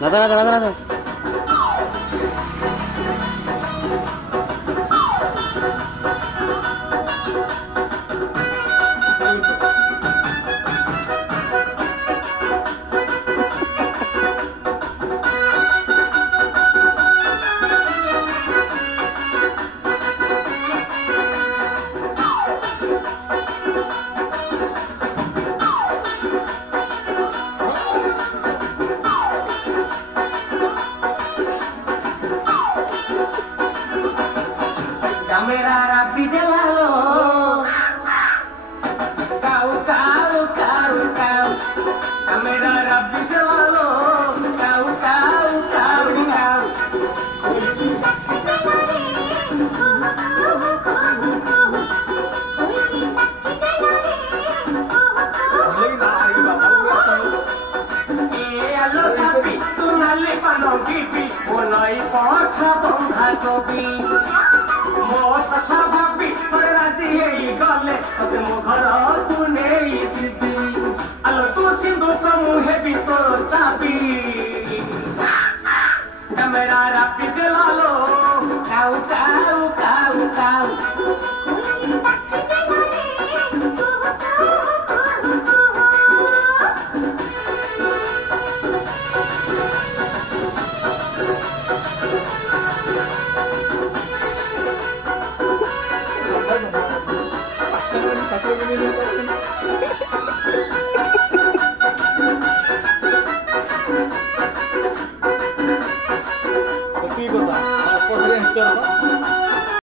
नाचा नाचा नाचा नाचा Camera rápida lalo, kau kau kau kau. Camera rápida lalo, kau kau kau kau. Alo sapi, tu nali panong pipi, mulai porta bongha tobi. मोत स्वाभाविक राजी गले मो घर को नहीं जीवी आलो तू सिंधु को मुहे भी तोर चाबी कैमेरा रापी दिलालो काऊ काऊ काऊ काऊ Satu